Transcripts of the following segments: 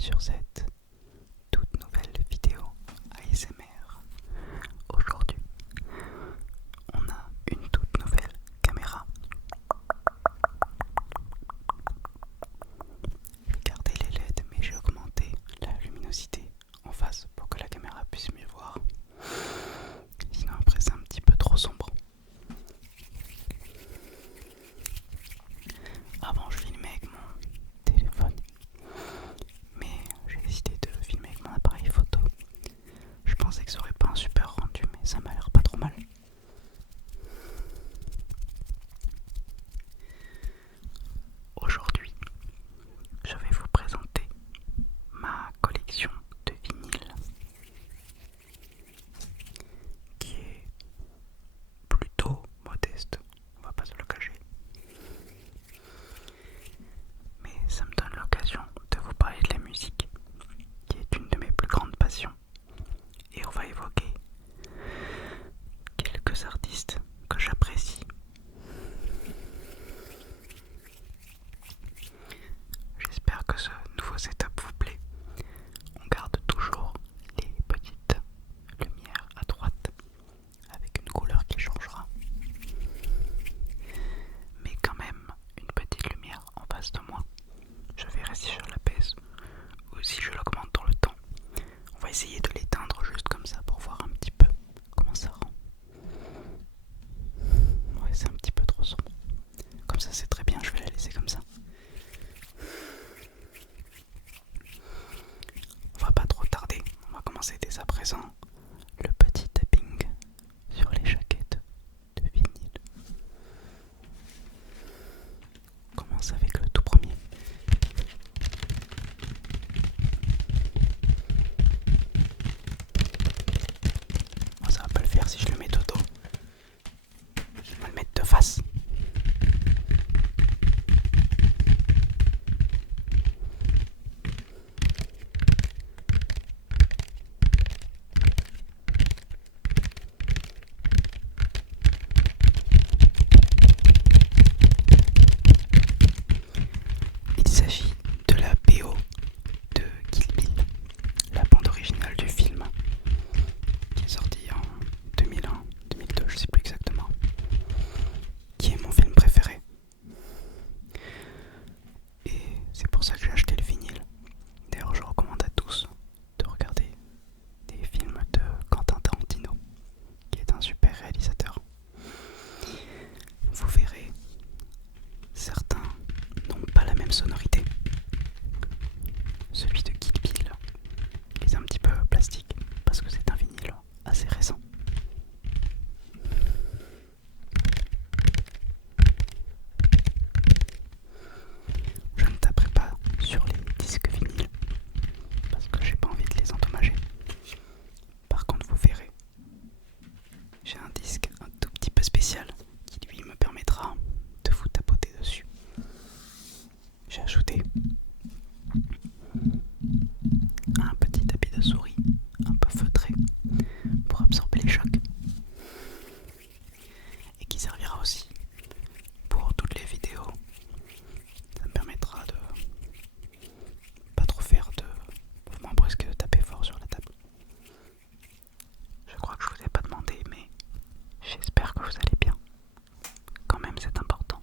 sur cette toute nouvelle vidéo ASMR. Aujourd'hui, on a une toute nouvelle caméra. J'ai gardé les LED mais j'ai augmenté la luminosité en face pour que la caméra puisse mieux voir. Sinon après c'est un petit peu trop sombre. Avant je filmais avec mon téléphone, mais j'ai décidé de filmer avec mon appareil photo. Je pensais que ça aurait pas un super rendu, mais ça m'a l'air pas trop mal. Aujourd'hui, je vais vous présenter ma collection de vinyles qui est plutôt modeste, on va pas se le cacher. Mais ça me donne l'occasion de vous parler de la musique, qui est une de mes plus grandes passions. Et on va évoquer quelques artistes que j'apprécie. J'espère que ce nouveau setup vous plaît. On garde toujours les petites lumières à droite avec une couleur qui changera. Mais quand même une petite lumière en face de moi. Je verrai si je la baisse ou si je l'augmente dans le temps. On va essayer de l'éteindre juste comme ça pour voir un petit peu comment ça rend. Ouais, c'est un petit peu trop sombre. Comme ça c'est très bien, je vais la laisser comme ça. On va pas trop tarder, on va commencer dès à présent le petit tapping sur les jaquettes de vinyle. On commence avec le tout premier. Bon, ça va pas le faire si je le mets de dos. Je vais le mettre de face. Il s'agit de la BO de Kill Bill, la bande originale du film, qui est sorti en 2001, 2002, je sais plus exactement, qui est mon film préféré. Et c'est pour ça que j'ai acheté le vinyle. D'ailleurs, je recommande à tous de regarder des films de Quentin Tarantino, qui est un super réalisateur. Vous verrez, certains n'ont pas la même sonorité. Celui de Kill Bill est un petit peu plastique parce que c'est un vinyle assez récent. Je ne taperai pas sur les disques vinyles parce que j'ai pas envie de les endommager. Par contre, vous verrez, j'ai un disque un tout petit peu spécial qui lui me permettra de vous tapoter dessus. J'ai ajouté un petit tapis de souris un peu feutré pour absorber les chocs et qui servira aussi pour toutes les vidéos. Ça me permettra de pas trop faire de mouvements brusques et de taper fort sur la table. Je crois que je vous ai pas demandé, mais j'espère que vous allez bien. Quand même, c'est important.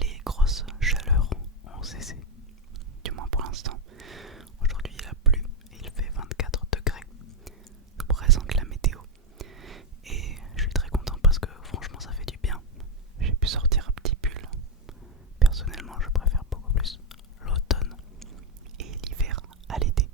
Les grosses chaleurs ont cessé, du moins pour l'instant. Aujourd'hui il a plu et il fait 24 degrés. Je vous présente la météo. Et je suis très content parce que franchement ça fait du bien. J'ai pu sortir un petit pull. Personnellement je préfère beaucoup plus l'automne et l'hiver à l'été.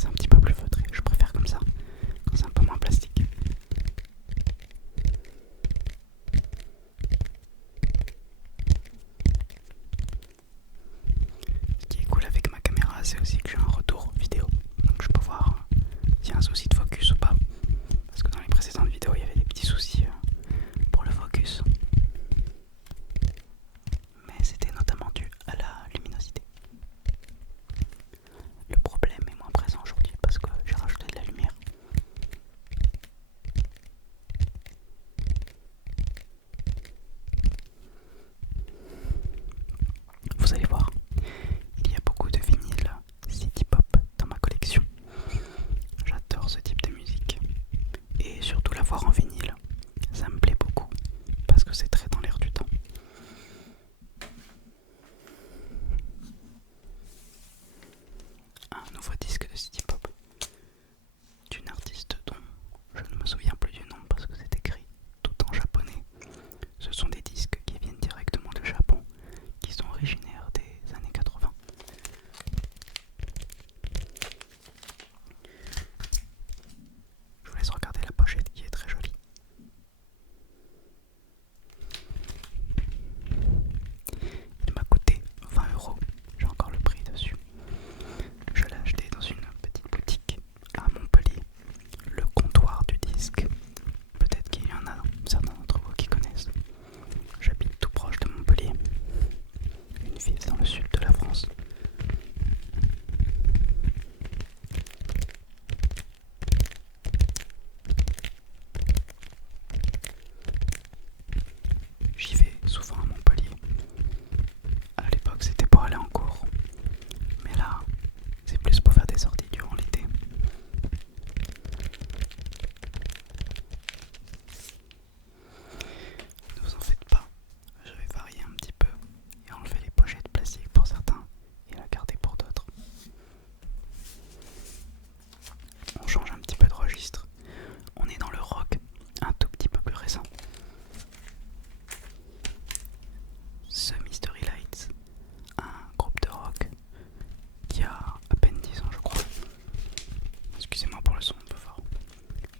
c'est un petit peu plus feutré. Je préfère comme ça, quand c'est un peu moins plastique. Ce qui est cool avec ma caméra, c'est aussi que j'ai un retour vidéo. Donc je peux voir s'il y a un souci de focus ou pas. Parce que dans les précédentes vidéos, il y avait des petits soucis pour le focus. Mais c'était notamment dû à la luminosité. Le problème est moins présent aujourd'hui parce que j'ai rajouté de la lumière. Vous allez voir, il y a beaucoup de vinyles City Pop dans ma collection. J'adore ce type de musique. Et surtout la voir en vinyle, ça me plaît beaucoup parce que c'est très dans l'air du temps. Un nouveau disque de City Pop d'une artiste dont je ne me souviens plus du nom parce que c'est écrit tout en japonais. Ce sont des disques qui viennent directement du Japon, qui sont originaires des années 80. Je vous laisse regarder la pochette qui est très jolie. Il m'a coûté 20€, j'ai encore le prix dessus. Je l'ai acheté dans une petite boutique à Montpellier, le comptoir du disque. Peut-être qu'il y en a certains d'entre vous qui connaissent. J'habite tout proche de Montpellier, une ville dans le sud de la France. J'y vais souvent à Montpellier. À l'époque, c'était pour aller en cours, mais là, c'est plus pour faire des sorties durant l'été. Ne vous en faites pas, je vais varier un petit peu et enlever les pochettes plastiques pour certains et la garder pour d'autres. On change un petit peu de registre. On est dans le rock un tout petit peu plus récent. The Mystery Lights, un groupe de rock qui a à peine 10 ans je crois. Excusez-moi pour le son un peu fort.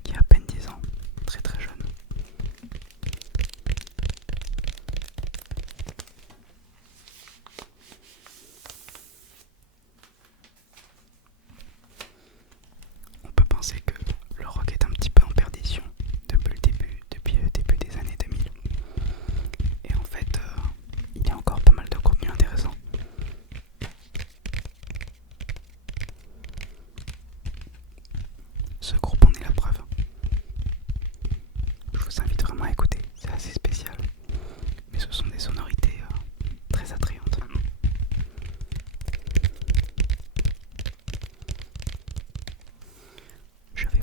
Qui a à peine 10 ans, très très jeune. On peut penser que le rock est un petit peu en perdition depuis le début des années 2000. Et en fait, il y a encore pas mal de contenu intéressant. Ce groupe en est la preuve. Je vous invite vraiment à écouter, c'est assez spécial. Mais ce sont des sonorités très attrayantes. Je vais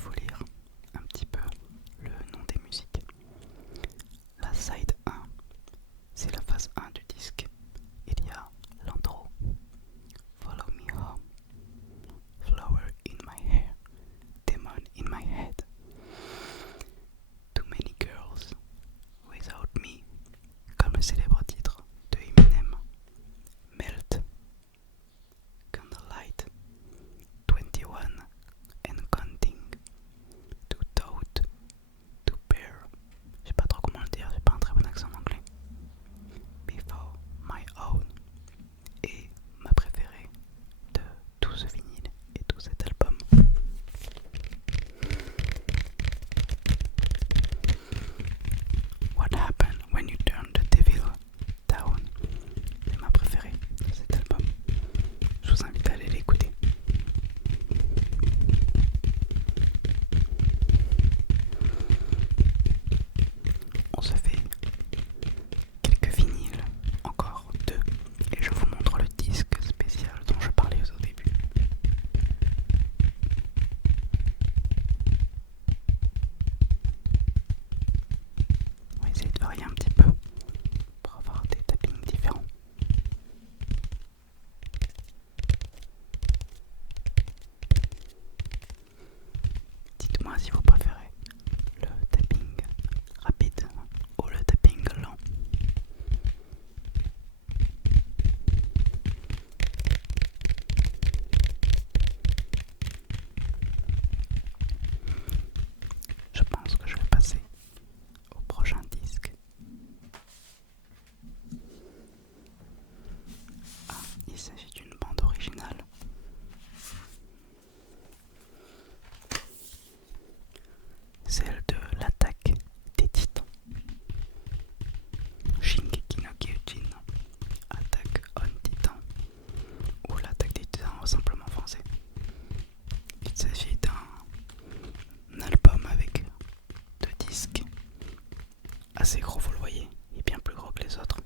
Il s'agit d'un album avec deux disques assez gros, vous le voyez, il est bien plus gros que les autres.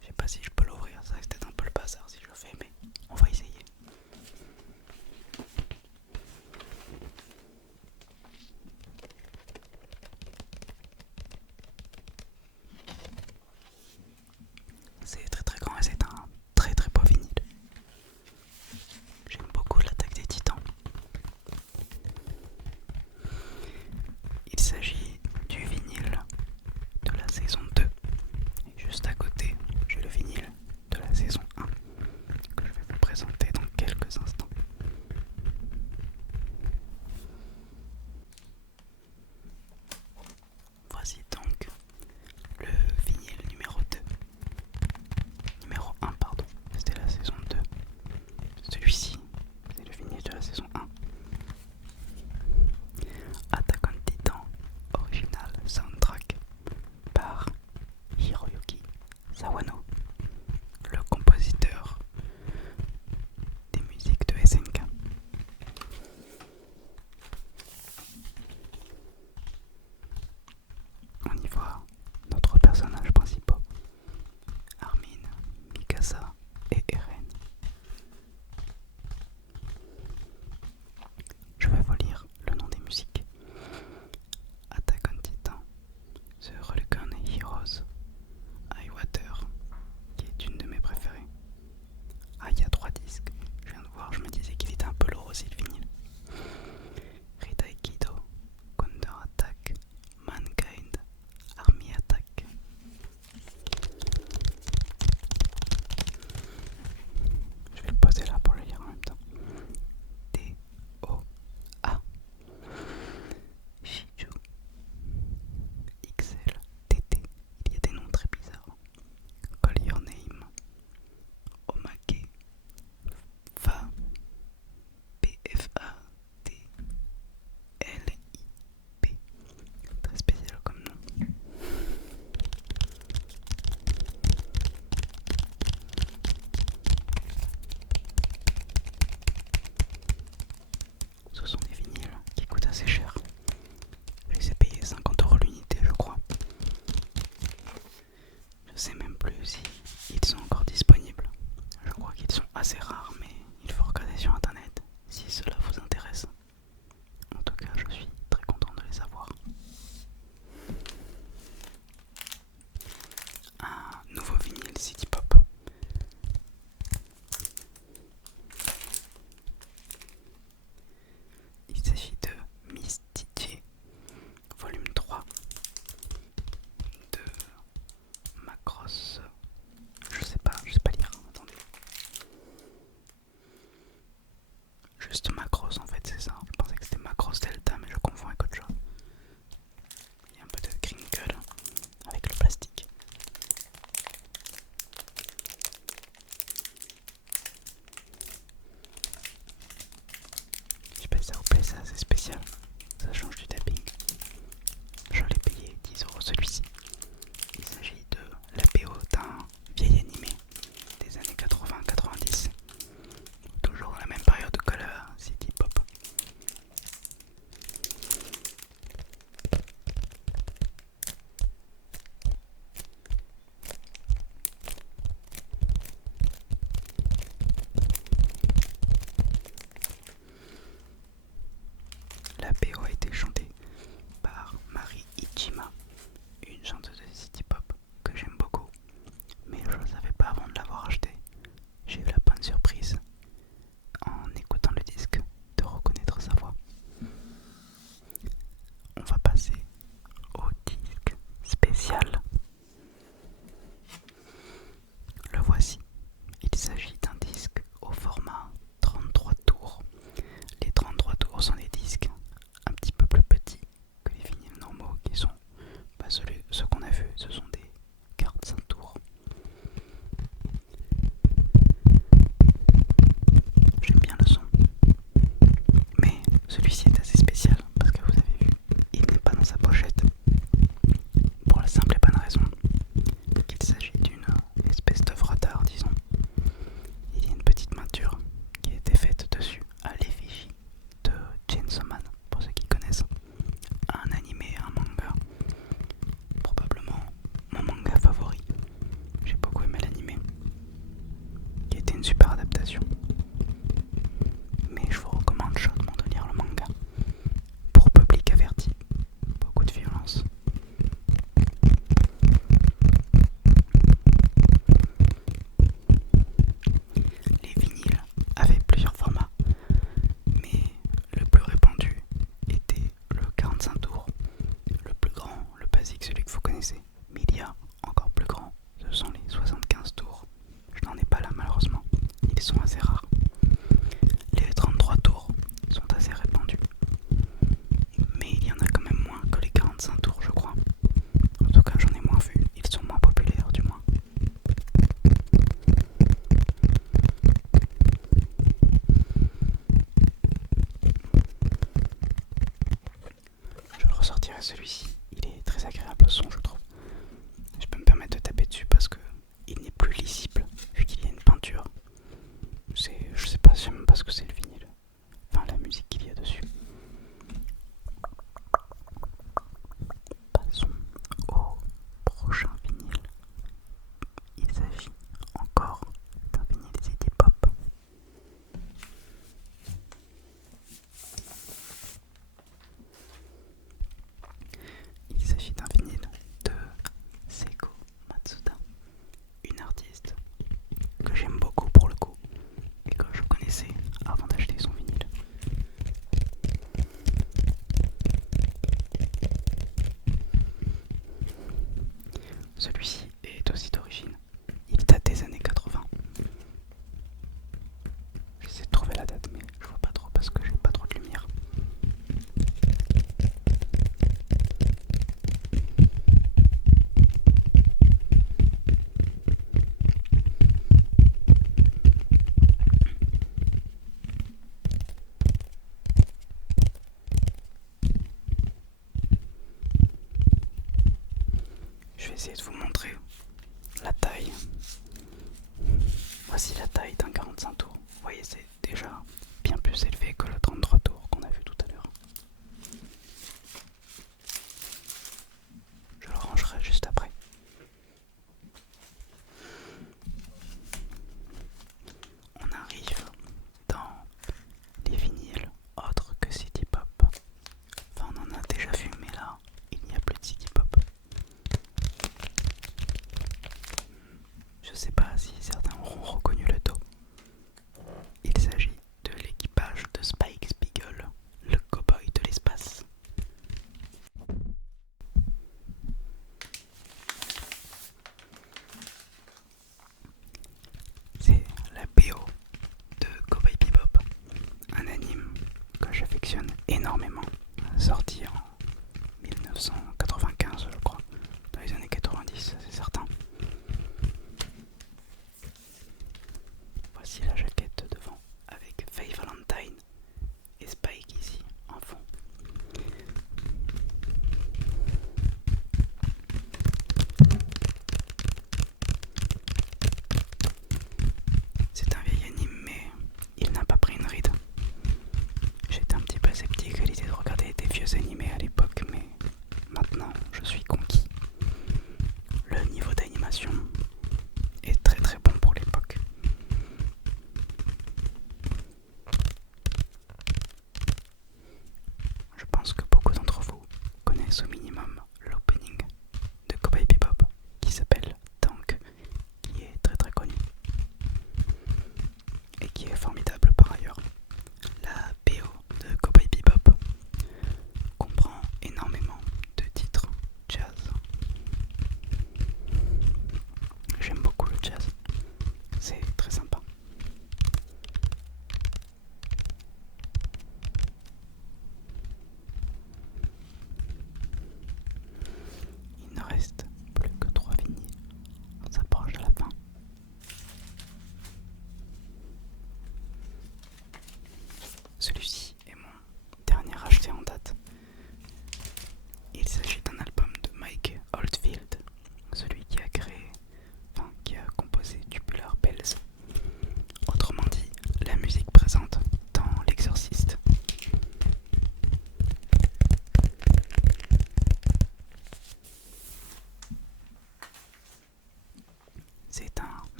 Je sais pas si je peux l'ouvrir, ça risque d'être un peu le bazar si je le fais, mais on va essayer. C'est très très grand et c'est un très très beau vinyle. J'aime beaucoup l'Attaque des Titans. Il s'agit du vinyle de la saison 2. Et juste à côté, j'ai le vinyle de la saison 1 que je vais vous présenter dans quelques instants. Voici donc le vinyle numéro 2. Numéro 1, pardon. C'était la saison 2. Celui-ci, c'est le vinyle de la saison 1. Attack on Titan, original soundtrack par Hiroyuki Sawano, le compositeur des musiques de SNK. On y voit notre personnage principal, Armin, Mikasa et Eren. Je vais vous lire le nom des musiques. Attack on Titan, The Rulcon Heroes, Highwater, qui est une de mes préférées. Ah, il y a 3 disques. Je viens de voir, je me disais qu'il était un peu lourd aussi le vinyle. Ritaikido, Counter Attack, Mankind, Army Attack. Je vais le poser là pour le lire en même temps. D-O-A, Shiju, XL, TT. Il y a des noms très bizarres. Call Your Name, Omake, Fa, P-F-A-T-L-I-P. Très spécial comme nom. Ce sont des vinyles qui coûtent assez cher. Je les ai payés 50€ l'unité, je crois. Je sais même plus si ils sont encore disponibles. Je crois qu'ils sont assez rares, mais il faut regarder sur internet si cela vous intéresse. En tout cas, je suis très content de les avoir. Un nouveau vinyle City Pop. Il s'agit de Miss DJ, volume 3 de Macross. Je sais pas lire, attendez. Juste Macross en fait, c'est ça. Je pensais que c'était Macross Delta, mais je confonds avec autre chose. Il y a un peu de crinkle avec le plastique. Je sais pas si ça vous plaît, c'est assez spécial. Ça change du tapping. Je l'ai payé 10€ celui-ci. Il s'agit de la BO d'un vieil animé des années 80-90. Toujours la même période de couleur, City Pop. La celui-ci, il est très agréable au son, je trouve. Je peux me permettre de taper dessus parce que il n'est plus lisible vu qu'il y a une peinture. Je sais pas, je sais même pas ce que c'est le vinyle. Enfin, la musique qu'il y a dessus. Passons au prochain vinyle. Il s'agit encore d'un vinyle City Pop. Il s'agit d'un vinyle de Seiko Matsuda, une artiste que j'aime beaucoup pour le coup et que je connaissais avant d'acheter son vinyle. Celui-ci est aussi d'origine. Il date des années 80. J'essaie de trouver la date mais je vois pas trop parce que j'ai pas trop de lumière. Je vais essayer de vous montrer la taille. Voici la taille d'un 45 tours. Vous voyez, c'est déjà bien plus élevé que le 33 tours qu'on a vu tout à l'heure. Je le rangerai juste après. On arrive dans les vinyles autres que City Pop. Enfin, on en a déjà vu, mais là, il n'y a plus de City Pop. Je sais pas si certains auront reconnu le dos. Il s'agit de l'équipage de Spike Spiegel, le cow-boy de l'espace. C'est la BO de Cowboy Bebop, un anime que j'affectionne énormément, sorti en 1995 je crois, dans les années 90 c'est certain. Voici la jaquette de devant avec Faye Valentine et Spike ici en fond. C'est un vieil anime mais il n'a pas pris une ride. J'étais un petit peu sceptique à l'idée de regarder des vieux animés à l'époque mais maintenant je suis conquis. Le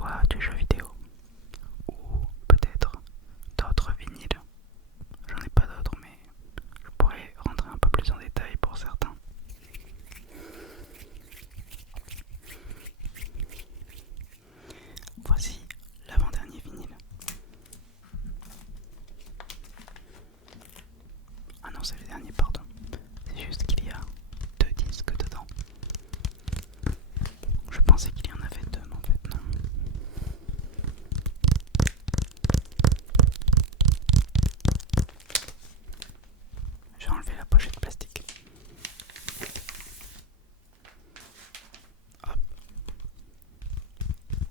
soit du jeu vidéo ou peut-être d'autres vinyles. J'en ai pas d'autres, mais je pourrais rentrer un peu plus en détail pour certains. Voici l'avant-dernier vinyle. Ah non, c'est le dernier, pardon. C'est juste qu'il y a 2 disques dedans. Je pensais qu'il y en avait 2, mais en fait non. J'ai enlevé la pochette plastique. Hop.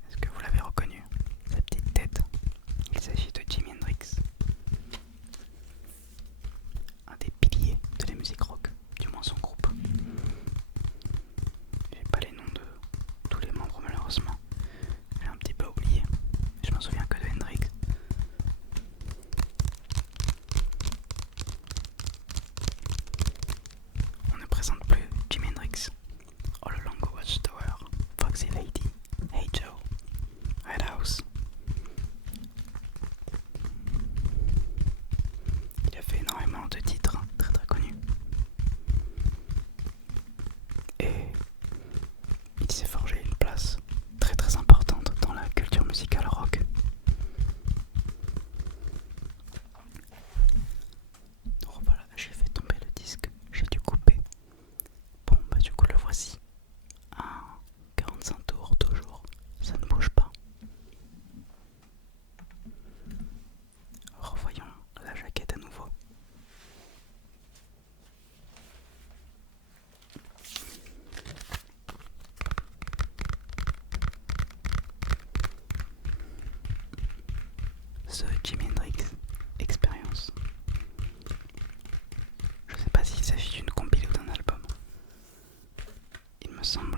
Est-ce que vous l'avez reconnu? Sa petite tête. Il s'agit de Jimi Hendrix. Un des piliers de la musique rock, du moins son groupe. J'ai pas les noms de tous les membres malheureusement. J'ai un petit peu oublié. Je m'en souviens que de Hendrix. On ne présente plus Jimi Hendrix. All Along the Watchtower, Foxy Lady, Hey Joe, Red House. Il a fait énormément de titres très très connus. Et il s'est forgé une place très très importante dans la culture musicale rock. Donc voilà, j'ai fait tomber le disque, j'ai dû couper. Bon bah du coup le voici. Un 45 tours toujours, ça ne bouge pas. Revoyons la jaquette à nouveau. The Jimi Hendrix Experience. Je sais pas s'il s'agit d'une compile ou d'un album. Il me semble